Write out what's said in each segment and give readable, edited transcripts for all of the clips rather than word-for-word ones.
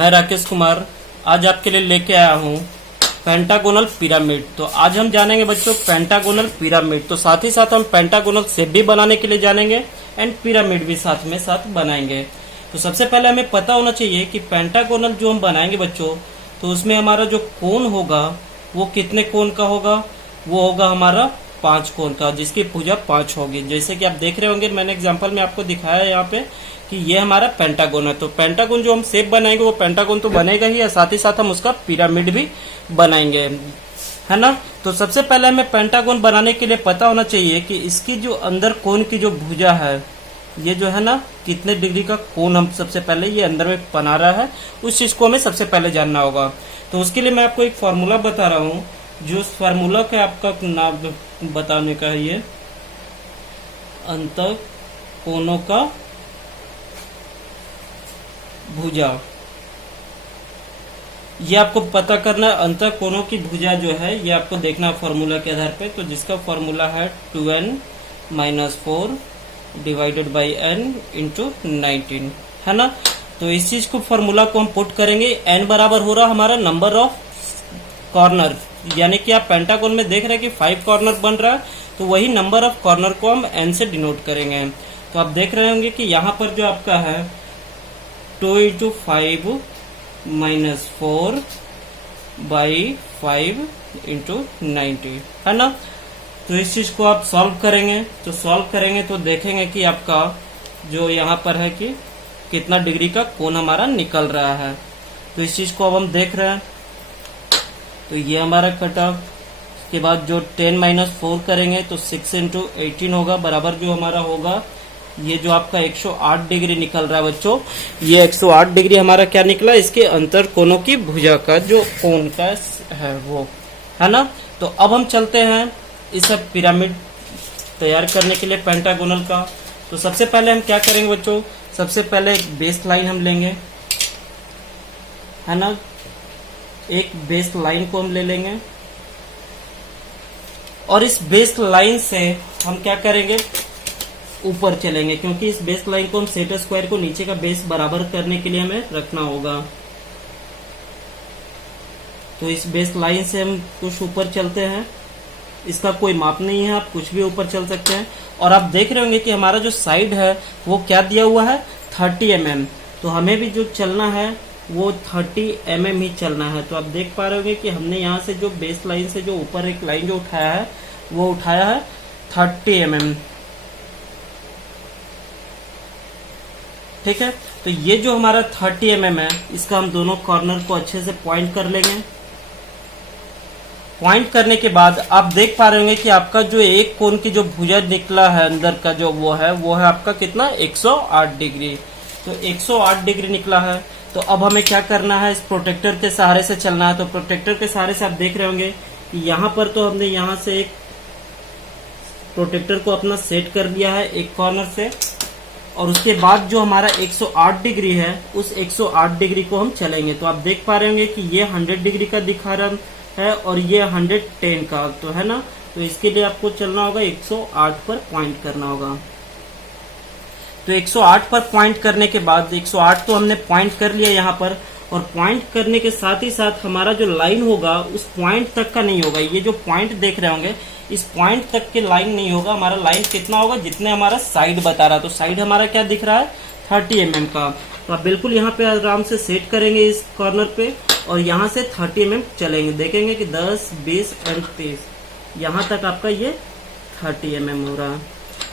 मैं राकेश कुमार आज आपके लिए लेके आया हूँ पेंटागोनल पिरामिड। तो आज हम जानेंगे बच्चों पेंटागोनल पिरामिड। तो साथ ही साथ हम पेंटागोनल शेप भी बनाने के लिए जानेंगे एंड पिरामिड भी साथ बनाएंगे। तो सबसे पहले हमें पता होना चाहिए कि पेंटागोनल जो हम बनाएंगे बच्चों, तो उसमें हमारा जो कोण होगा वो कितने कोण का होगा, वो होगा हमारा 5 कोण का, जिसकी भुजा 5 होगी। जैसे कि आप देख रहे होंगे, मैंने एग्जांपल में आपको दिखाया है यहाँ पे कि ये हमारा पेंटागोन है। तो पेंटागोन जो हम शेप बनाएंगे वो पेंटागोन तो बनेगा ही, साथ ही साथ हम उसका पिरामिड भी बनाएंगे, है ना। तो सबसे पहले हमें पेंटागोन बनाने के लिए पता होना चाहिए कि इसकी जो अंदर कोण की जो भुजा है, ये जो है ना कितने डिग्री का कोण हम सबसे पहले ये अंदर में बना रहा है, उस चीज को हमें सबसे पहले जानना होगा। तो उसके लिए मैं आपको एक फॉर्मूला बता रहा हूँ, जो फॉर्मूला का आपका नाम बताने का है, ये अंतर कोणों का भुजा, ये आपको पता करना है। अंतर कोणों की भुजा जो है ये आपको देखना फॉर्मूला के आधार पे, तो जिसका फॉर्मूला है 2n-4 divided by n into 19, है ना। तो इस चीज को फॉर्मूला को हम पुट करेंगे। n बराबर हो रहा हमारा नंबर ऑफ कॉर्नर, यानी कि आप पेंटागोन में देख रहे हैं कि 5 कॉर्नर बन रहा है, तो वही नंबर ऑफ कॉर्नर को हम n से डिनोट करेंगे। तो आप देख रहे होंगे कि यहाँ पर जो आपका है 2 इंटू 5 माइनस 4 बाई 5 इंटू 90, है ना। तो इस चीज को आप सॉल्व करेंगे, तो सॉल्व करेंगे तो देखेंगे कि आपका जो यहाँ पर है कि कितना डिग्री का कोण हमारा निकल रहा है। तो इस चीज को अब हम देख रहे हैं, तो ये हमारा कटा। उसके बाद जो 10-4 करेंगे तो 6 इंटू 18 होगा, बराबर जो हमारा होगा ये जो आपका 108 डिग्री निकल रहा है बच्चों। ये 108 डिग्री हमारा क्या निकला, इसके अंतर कोणों की भुजा का जो कोण का है वो, है ना। तो अब हम चलते हैं इस पिरामिड तैयार करने के लिए पेंटागोनल का। तो सबसे पहले हम क्या करेंगे बच्चों, सबसे पहले एक बेस लाइन हम लेंगे, है ना। एक बेस लाइन को हम ले लेंगे और इस बेस लाइन से हम क्या करेंगे, ऊपर चलेंगे, क्योंकि इस बेस लाइन को हम सेट स्क्वायर को नीचे का बेस बराबर करने के लिए हमें रखना होगा। तो इस बेस लाइन से हम कुछ ऊपर चलते हैं, इसका कोई माप नहीं है, आप कुछ भी ऊपर चल सकते हैं। और आप देख रहे होंगे कि हमारा जो साइड है वो क्या दिया हुआ है, 30 mm। तो हमें भी जो चलना है वो 30 mm ही चलना है। तो आप देख पा रहे होंगे कि हमने यहाँ से जो बेस लाइन से जो ऊपर एक लाइन जो उठाया है वो उठाया है 30 mm, ठीक है। तो ये जो हमारा 30 mm है, इसका हम दोनों कॉर्नर को अच्छे से पॉइंट कर लेंगे। पॉइंट करने के बाद आप देख पा रहे होंगे कि आपका जो एक कोण की जो भुजा निकला है अंदर का जो वो है आपका कितना 108 डिग्री। तो 108 डिग्री निकला है। तो अब हमें क्या करना है, इस प्रोटेक्टर के सहारे से चलना है। तो प्रोटेक्टर के सहारे से आप देख रहे होंगे कि यहाँ पर तो हमने यहाँ से एक प्रोटेक्टर को अपना सेट कर दिया है एक कॉर्नर से, और उसके बाद जो हमारा 108 डिग्री है उस 108 डिग्री को हम चलेंगे। तो आप देख पा रहे होंगे कि ये 100 डिग्री का दिखा रहा है और ये 110 का, तो है ना। तो इसके लिए आपको चलना होगा 108 पर पॉइंट करना होगा। तो 108 पर पॉइंट करने के बाद 108 तो हमने पॉइंट कर लिया यहाँ पर, और पॉइंट करने के साथ ही साथ हमारा जो लाइन होगा उस पॉइंट तक का नहीं होगा। ये जो पॉइंट देख रहे होंगे इस पॉइंट तक के लाइन नहीं होगा, हमारा लाइन कितना होगा जितने हमारा साइड बता रहा है। तो साइड हमारा क्या दिख रहा है 30 mm का। तो आप बिल्कुल यहाँ पे आराम से सेट करेंगे इस कॉर्नर पे, और यहाँ से 30 mm चलेंगे, देखेंगे कि 10, 20 और 30 यहाँ तक आपका ये 30 mm हो रहा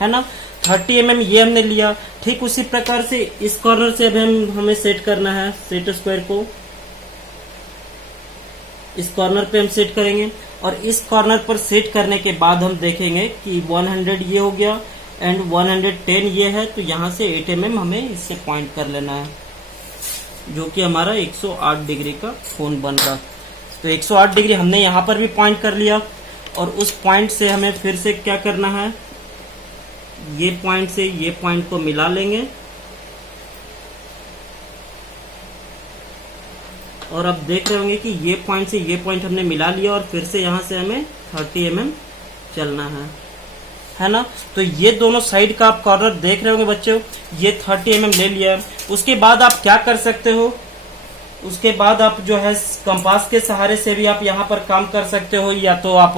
है ना। 30 mm ये हमने लिया। ठीक उसी प्रकार से इस कॉर्नर से अब हमें सेट करना है सेट स्क्वायर को, इस कॉर्नर पे हम सेट करेंगे। और इस कॉर्नर पर सेट करने के बाद हम देखेंगे कि 100 ये हो गया एंड 110 ये है। तो यहाँ से 8 mm हमें इससे पॉइंट कर लेना है, जो कि हमारा 108 डिग्री का कोण बन रहा। तो 108 डिग्री हमने यहाँ पर भी पॉइंट कर लिया, और उस पॉइंट से हमें फिर से क्या करना है, ये पॉइंट से ये पॉइंट को मिला लेंगे। और अब देख रहे होंगे कि ये पॉइंट से ये पॉइंट हमने मिला लिया, और फिर से यहाँ से हमें 30 mm चलना है ना। तो ये दोनों साइड का आप कॉर्नर देख रहे होंगे बच्चों, ये 30 mm ले लिया। उसके बाद आप क्या कर सकते हो, उसके बाद आप जो है कंपास के सहारे से भी आप यहाँ पर काम कर सकते हो, या तो आप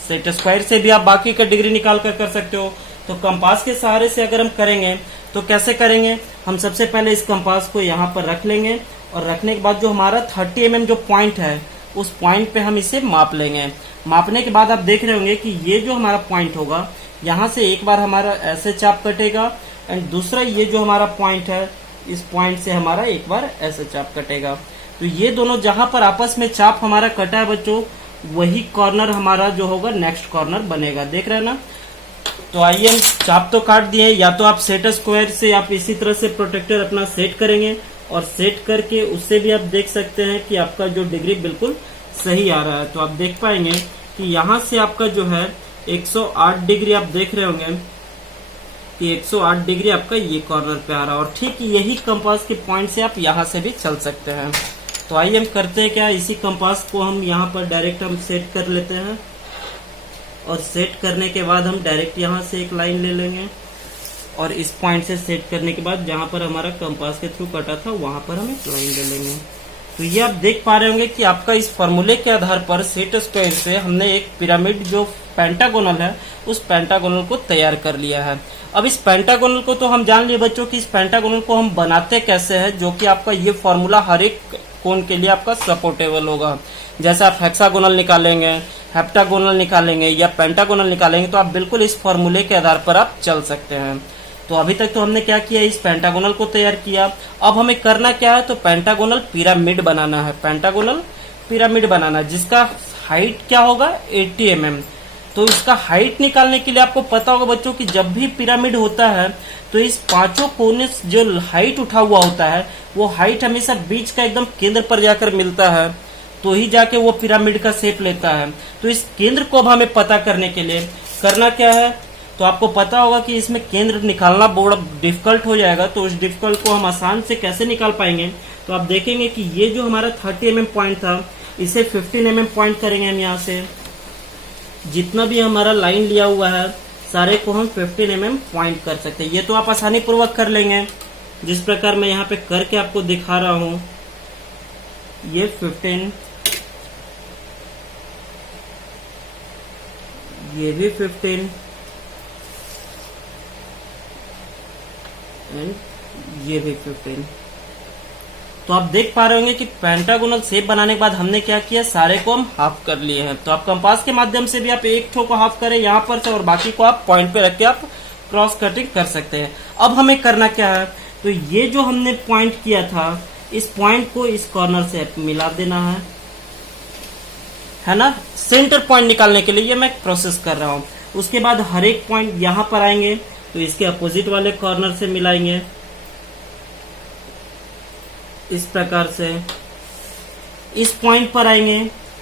सेट स्क्वायर से भी आप बाकी का डिग्री निकाल कर सकते हो। तो कंपास के सहारे से अगर हम करेंगे तो कैसे करेंगे, हम सबसे पहले इस कंपास को यहाँ पर रख लेंगे और रखने के बाद जो हमारा 30 mm जो पॉइंट है उस पॉइंट पे हम इसे माप लेंगे। मापने के बाद आप देख रहे होंगे कि ये जो हमारा पॉइंट होगा यहाँ से एक बार हमारा ऐसे चाप कटेगा एंड दूसरा ये जो हमारा पॉइंट है इस पॉइंट से हमारा एक बार ऐसे चाप कटेगा। तो ये दोनों जहां पर आपस में चाप हमारा कटा है बच्चों, वही कॉर्नर हमारा जो होगा नेक्स्ट कॉर्नर बनेगा। देख रहे हैं ना। तो आइए हम चाप तो काट दिए, या तो आप सेट स्क्वायर से आप इसी तरह से प्रोटेक्टर अपना सेट करेंगे और सेट करके उससे भी आप देख सकते हैं कि आपका जो डिग्री बिल्कुल सही आ रहा है। तो आप देख पाएंगे कि यहाँ से आपका जो है 108 डिग्री आप देख रहे होंगे कि 108 डिग्री आपका ये कॉर्नर पे आ रहा है। और ठीक यही कंपास के पॉइंट से आप यहाँ से भी चल सकते हैं। तो आइए हम करते हैं क्या, इसी कंपास को हम यहाँ पर डायरेक्ट हम सेट कर लेते हैं और सेट करने के बाद हम डायरेक्ट यहाँ से एक लाइन ले लेंगे और इस पॉइंट से सेट करने के बाद जहाँ पर हमारा कंपास के थ्रू कटा था वहां पर हम एक लाइन ले लेंगे। तो ये आप देख पा रहे होंगे कि आपका इस फॉर्मूले के आधार पर सेट स्क्वायर से हमने एक पिरामिड जो पेंटागोनल है उस पेंटागोनल को तैयार कर लिया है। अब इस पेंटागोनल को तो हम जान लिए बच्चों कि इस पेंटागोनल को हम बनाते कैसे हैं, जो कि आपका ये फॉर्मूला हर एक कोण के लिए आपका सपोर्टेबल होगा। जैसे आप हेक्सागोनल निकालेंगे, हेप्टागोनल निकालेंगे या पेंटागोनल निकालेंगे तो आप बिल्कुल इस फॉर्मूले के आधार पर आप चल सकते हैं। तो अभी तक तो हमने क्या किया, इस पेंटागोनल को तैयार किया। अब हमें करना क्या है, तो पेंटागोनल पिरामिड बनाना है। पेंटागोनल पिरामिड बनाना जिसका हाइट क्या होगा 80 mm। तो इसका हाइट निकालने के लिए आपको पता होगा बच्चों कि जब भी पिरामिड होता है तो इस पांचों कोने से जो हाइट उठा हुआ होता है वो हाइट हमेशा बीच का एकदम केंद्र पर जाकर मिलता है, तो ही जाके वो पिरामिड का शेप लेता है। तो इस केंद्र को अब हमें पता करने के लिए करना क्या है, तो आपको पता होगा कि इसमें केंद्र निकालना बहुत डिफिकल्ट हो जाएगा। तो उस डिफिकल्ट को हम आसान से कैसे निकाल पाएंगे, तो आप देखेंगे कि ये जो हमारा 30 mm पॉइंट था इसे 15 mm पॉइंट करेंगे हम। यहाँ से जितना भी हमारा लाइन लिया हुआ है सारे को हम 15 mm पॉइंट कर सकते हैं। ये तो आप आसानी पूर्वक कर लेंगे, जिस प्रकार मैं यहाँ पे करके आपको दिखा रहा हूँ। ये 15, ये भी 15 एंड ये भी 15। तो आप देख पा रहे होंगे कि पेंटागोनल शेप बनाने के बाद हमने क्या किया, सारे को हम हाफ कर लिए हैं। तो आप कंपास के माध्यम से भी आप एक ठो को हाफ करें यहाँ पर से और बाकी को आप पॉइंट पे रख के आप क्रॉस कटिंग कर सकते हैं। अब हमें करना क्या है, तो ये जो हमने पॉइंट किया था इस पॉइंट को इस कॉर्नर से मिला देना है ना। सेंटर पॉइंट निकालने के लिए ये मैं प्रोसेस कर रहा हूँ। उसके बाद हर एक पॉइंट यहाँ पर आएंगे तो इसके अपोजिट वाले कॉर्नर से मिलाएंगे इस प्रकार से। इस पॉइंट पर आएंगे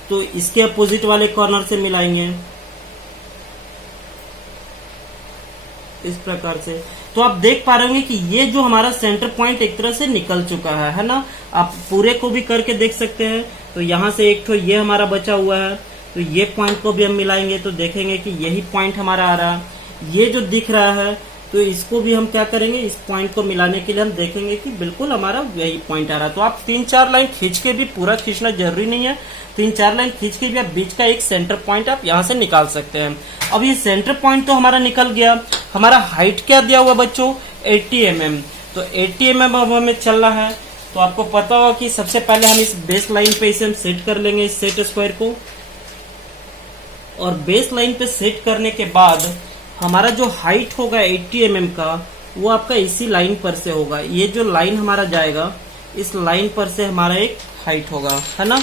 तो इसके अपोजिट वाले कॉर्नर से मिलाएंगे इस प्रकार से। तो आप देख पा रहे होंगे कि ये जो हमारा सेंटर पॉइंट एक तरह से निकल चुका है ना। आप पूरे को भी करके देख सकते हैं। तो यहाँ से एक तो ये हमारा बचा हुआ है, तो ये पॉइंट को भी हम मिलाएंगे तो देखेंगे कि यही पॉइंट हमारा आ रहा है। ये जो दिख रहा है तो इसको भी हम क्या करेंगे, इस पॉइंट को मिलाने के लिए हम देखेंगे कि बिल्कुल हमारा यही पॉइंट आ रहा है। तो आप 3-4 लाइन खींच के भी, पूरा खींचना जरूरी नहीं है, 3-4 लाइन खींच के भी आप बीच का एक सेंटर पॉइंट आप यहाँ से निकाल सकते हैं। अब ये सेंटर पॉइंट तो हमारा निकल गया। हमारा हाइट क्या दिया हुआ बच्चों, 80 mm। तो 80 mm अब हमें चलना है। तो आपको पता होगा कि सबसे पहले हम इस बेस लाइन पे इसे हम सेट कर लेंगे, इस सेट स्क्वायर को। और बेस लाइन पे सेट करने के बाद हमारा जो हाइट होगा 80 mm का वो आपका इसी लाइन पर से होगा। ये जो लाइन हमारा जाएगा इस लाइन पर से हमारा एक हाइट होगा, है ना।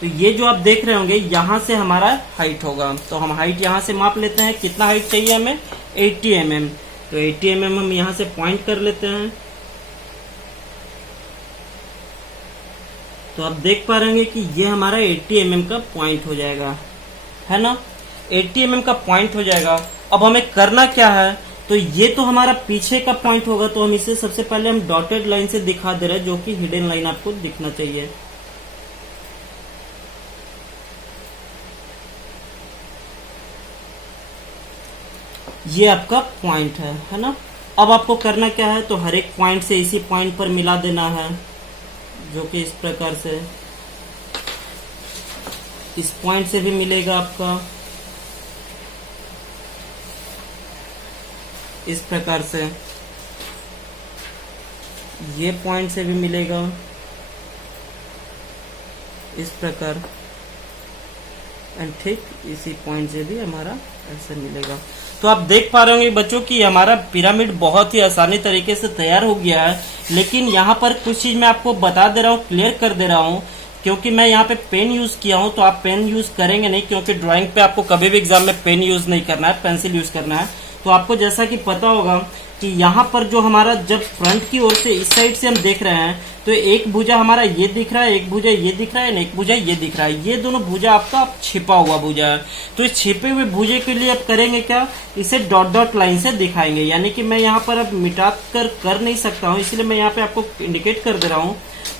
तो ये जो आप देख रहे होंगे यहाँ से हमारा हाइट होगा। तो हम हाइट यहाँ से माप लेते हैं, कितना हाइट चाहिए हमें, 80 mm। तो 80 mm हम यहाँ से पॉइंट कर लेते हैं। तो आप देख पा रहे होंगे कि ये हमारा 80 mm का पॉइंट हो जाएगा, है ना। 80 mm का पॉइंट हो जाएगा। अब हमें करना क्या है, तो ये तो हमारा पीछे का पॉइंट होगा। तो हम इसे सबसे पहले हम डॉटेड लाइन से दिखा दे रहे हैं, जो कि हिडन लाइन आपको दिखना चाहिए। ये आपका पॉइंट है ना। अब आपको करना क्या है, तो हर एक पॉइंट से इसी पॉइंट पर मिला देना है जो कि इस प्रकार से इस पॉइंट से भी मिलेगा आपका इस प्रकार से, ये पॉइंट से भी मिलेगा इस प्रकार, एंड ठीक इसी पॉइंट से भी हमारा ऐसे मिलेगा। तो आप देख पा रहे होंगे बच्चों कि हमारा पिरामिड बहुत ही आसानी तरीके से तैयार हो गया है। लेकिन यहाँ पर कुछ चीज मैं आपको बता दे रहा हूँ, क्लियर कर दे रहा हूँ, क्योंकि मैं यहाँ पे पेन यूज किया हूँ, तो आप पेन यूज करेंगे नहीं, क्योंकि ड्राइंग पे आपको कभी भी एग्जाम में पेन यूज नहीं करना है, पेंसिल यूज करना है। तो आपको जैसा कि पता होगा कि यहाँ पर जो हमारा जब फ्रंट की ओर से इस साइड से हम देख रहे हैं, तो एक भुजा हमारा ये दिख रहा है, एक भुजा ये दिख रहा है, एक भुजा ये दिख रहा है। ये दोनों भुजा आपका छिपा हुआ भुजा है। तो इस छिपे हुए भुजे के लिए आप करेंगे क्या, इसे डॉट डॉट लाइन से दिखाएंगे। यानी कि मैं यहाँ पर अब मिटा कर नहीं सकता हूँ, इसलिए मैं यहाँ पे आपको इंडिकेट कर दे रहा हूँ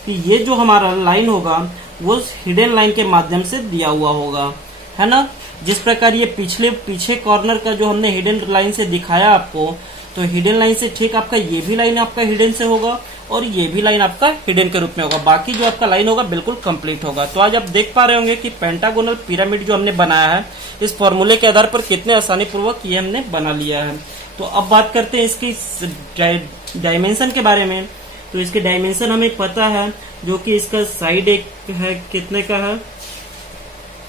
कि ये जो हमारा लाइन होगा वो हिडन लाइन के माध्यम से दिया हुआ होगा, है ना। जिस प्रकार ये पीछे कॉर्नर का जो हमने हिडन लाइन से दिखाया आपको, तो हिडन लाइन से ठीक आपका ये भी लाइन आपका हिडन से होगा और ये भी लाइन आपका हिडन के रूप में होगा। बाकी जो आपका लाइन होगा बिल्कुल कंप्लीट होगा। तो आज आप देख पा रहे होंगे कि पेंटागोनल पिरामिड जो हमने बनाया है, इस फॉर्मूले के आधार पर कितने आसानी पूर्वक ये हमने बना लिया है। तो अब बात करते हैं इसकी डायमेंशन के बारे में। तो इसके डायमेंशन हमें पता है, जो कि इसका साइड एक है कितने का है,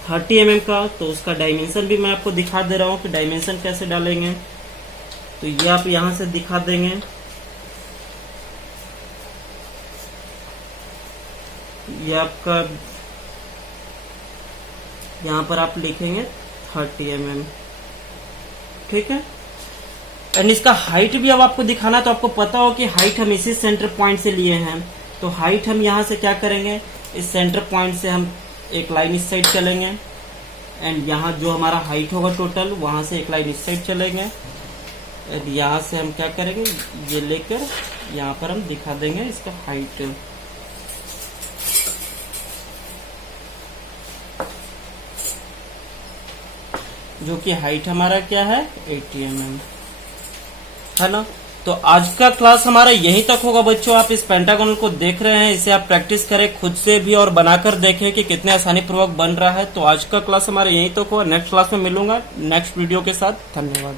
30 mm का। तो उसका डायमेंशन भी मैं आपको दिखा दे रहा हूँ कि डायमेंशन कैसे डालेंगे। तो ये आप यहां से दिखा देंगे, ये आपका यहां पर आप लिखेंगे 30 mm, ठीक है। एंड इसका हाइट भी अब आपको दिखाना, तो आपको पता हो कि हाइट हम इसी सेंटर पॉइंट से लिए हैं। तो हाइट हम यहां से क्या करेंगे, इस सेंटर पॉइंट से हम एक लाइन इस साइड चलेंगे, एंड यहाँ जो हमारा हाइट होगा टोटल, वहां से एक लाइन इस साइड चलेंगे, एंड यहाँ से हम क्या करेंगे, ये लेकर यहाँ पर हम दिखा देंगे इसका हाइट, जो कि हाइट हमारा क्या है 80 mm, है ना। तो आज का क्लास हमारा यहीं तक होगा बच्चों। आप इस पेंटागोनल को देख रहे हैं, इसे आप प्रैक्टिस करें खुद से भी और बनाकर देखें कि कितने आसानी पूर्वक बन रहा है। तो आज का क्लास हमारा यहीं तक होगा। नेक्स्ट क्लास में मिलूंगा नेक्स्ट वीडियो के साथ। धन्यवाद।